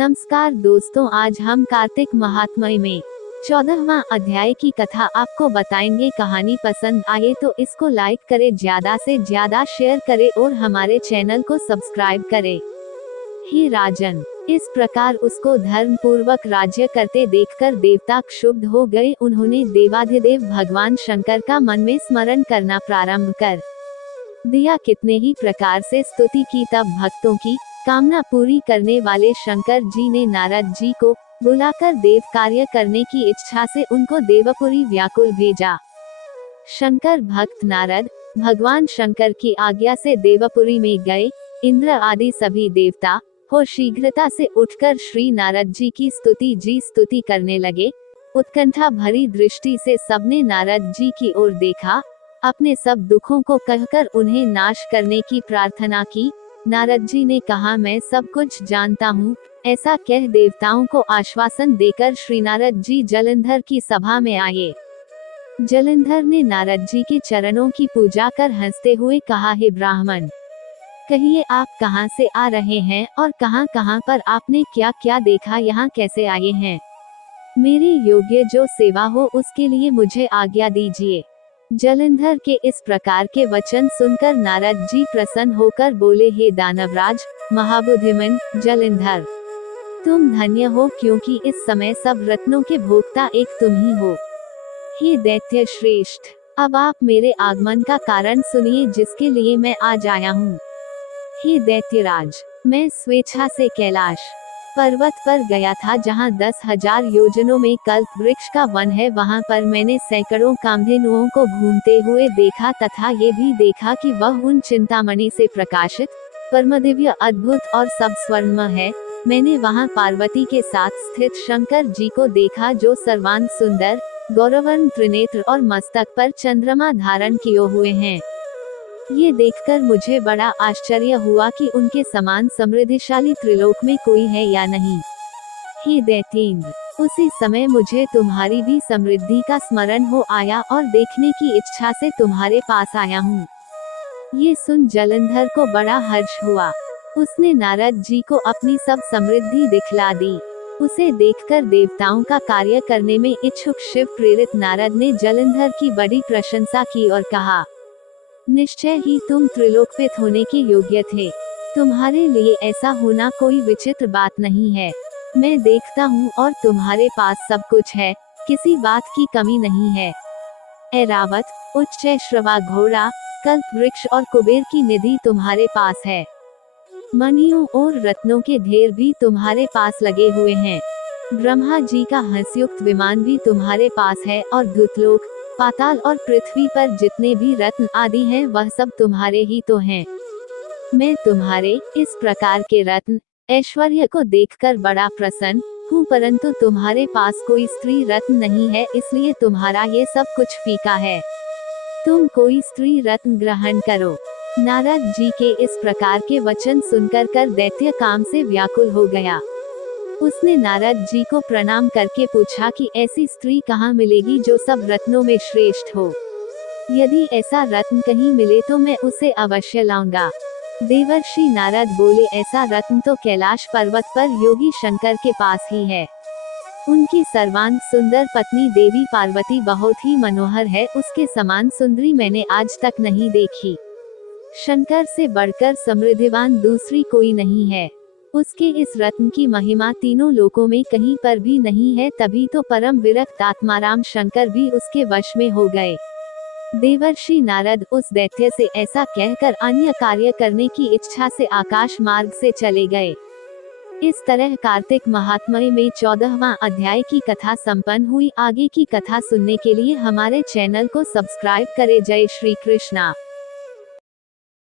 नमस्कार दोस्तों, आज हम कार्तिक महात्म्य में 14वां अध्याय की कथा आपको बताएंगे। कहानी पसंद आए तो इसको लाइक करें, ज्यादा से ज्यादा शेयर करें और हमारे चैनल को सब्सक्राइब करें। ही राजन, इस प्रकार उसको धर्म पूर्वक राज्य करते देखकर देवता क्षुब्ध हो गए। उन्होंने देवाधिदेव भगवान शंकर का मन में स्मरण करना प्रारंभ कर दिया। कितने ही प्रकार से स्तुति की, तब भक्तों की कामना पूरी करने वाले शंकर जी ने नारद जी को बुलाकर देव कार्य करने की इच्छा से उनको देवपुरी व्याकुल भेजा। शंकर भक्त नारद भगवान शंकर की आज्ञा से देवपुरी में गए। इंद्र आदि सभी देवता हो शीघ्रता से उठकर श्री नारद जी की स्तुति करने लगे। उत्कंठा भरी दृष्टि से सबने नारद जी की ओर देखा, अपने सब दुखों को कहकर उन्हें नाश करने की प्रार्थना की। नारद जी ने कहा, मैं सब कुछ जानता हूँ। ऐसा कह देवताओं को आश्वासन देकर श्री नारद जी जलंधर की सभा में आए। जलंधर ने नारद जी के चरणों की पूजा कर हंसते हुए कहा, हे ब्राह्मण, कहिए आप कहाँ से आ रहे हैं और कहाँ कहाँ पर आपने क्या क्या देखा, यहाँ कैसे आए हैं। मेरी योग्य जो सेवा हो उसके लिए मुझे आज्ञा दीजिए। जलंधर के इस प्रकार के वचन सुनकर नारद जी प्रसन्न होकर बोले, हे दानवराज महाबुद्धिमान जलंधर, तुम धन्य हो, क्योंकि इस समय सब रत्नों के भोक्ता एक तुम ही हो। हे दैत्य श्रेष्ठ, अब आप मेरे आगमन का कारण सुनिए, जिसके लिए मैं आज आया हूँ। हे दैत्यराज, मैं स्वेच्छा से कैलाश पर्वत पर गया था, जहाँ 10,000 योजनों में कल्प वृक्ष का वन है। वहाँ पर मैंने सैकड़ों कामधेनुओं को घूमते हुए देखा, तथा ये भी देखा कि वह उन चिंतामणि से प्रकाशित परमदिव्य अद्भुत और सब स्वर्णमय है। मैंने वहाँ पार्वती के साथ स्थित शंकर जी को देखा, जो सर्वांग सुंदर, गौरवर्ण त्रिनेत्र और मस्तक पर चंद्रमा धारण किए हुए हैं। ये देखकर मुझे बड़ा आश्चर्य हुआ कि उनके समान समृद्धिशाली त्रिलोक में कोई है या नहीं। हे दैत्येंद्र, उसी समय मुझे तुम्हारी भी समृद्धि का स्मरण हो आया और देखने की इच्छा से तुम्हारे पास आया हूँ। ये सुन जलंधर को बड़ा हर्ष हुआ। उसने नारद जी को अपनी सब समृद्धि दिखला दी। उसे देखकर देवताओं का कार्य करने में इच्छुक शिव प्रेरित नारद ने जलंधर की बड़ी प्रशंसा की और कहा, निश्चय ही तुम त्रिलोकपित होने के योग्य थे। तुम्हारे लिए ऐसा होना कोई विचित्र बात नहीं है। मैं देखता हूँ और तुम्हारे पास सब कुछ है, किसी बात की कमी नहीं है। ऐरावत, उच्च श्रवा घोड़ा, कल्प वृक्ष और कुबेर की निधि तुम्हारे पास है। मणियों और रत्नों के ढेर भी तुम्हारे पास लगे हुए हैं। ब्रह्मा जी का हंसयुक्त विमान भी तुम्हारे पास है, और धुतलोक, पाताल और पृथ्वी पर जितने भी रत्न आदि हैं, वह सब तुम्हारे ही तो हैं। मैं तुम्हारे इस प्रकार के रत्न ऐश्वर्य को देखकर बड़ा प्रसन्न हूँ, परंतु तुम्हारे पास कोई स्त्री रत्न नहीं है, इसलिए तुम्हारा ये सब कुछ फीका है। तुम कोई स्त्री रत्न ग्रहण करो। नारद जी के इस प्रकार के वचन सुनकर दैत्य काम से व्याकुल हो गया। उसने नारद जी को प्रणाम करके पूछा कि ऐसी स्त्री कहाँ मिलेगी जो सब रत्नों में श्रेष्ठ हो। यदि ऐसा रत्न कहीं मिले तो मैं उसे अवश्य लाऊंगा। देवर्षि नारद बोले, ऐसा रत्न तो कैलाश पर्वत पर योगी शंकर के पास ही है। उनकी सर्वांग सुंदर पत्नी देवी पार्वती बहुत ही मनोहर है, उसके समान सुंदरी मैंने आज तक नहीं देखी। शंकर से बढ़कर समृद्धिवान दूसरी कोई नहीं है। उसके इस रत्न की महिमा तीनों लोकों में कहीं पर भी नहीं है, तभी तो परम विरक्त आत्माराम शंकर भी उसके वश में हो गए। देवर्षि नारद उस दैत्य से ऐसा कहकर अन्य कार्य करने की इच्छा से आकाश मार्ग से चले गए। इस तरह कार्तिक महात्म्य में 14वां अध्याय की कथा संपन्न हुई। आगे की कथा सुनने के लिए हमारे चैनल को सब्सक्राइब करें। जय श्री कृष्णा।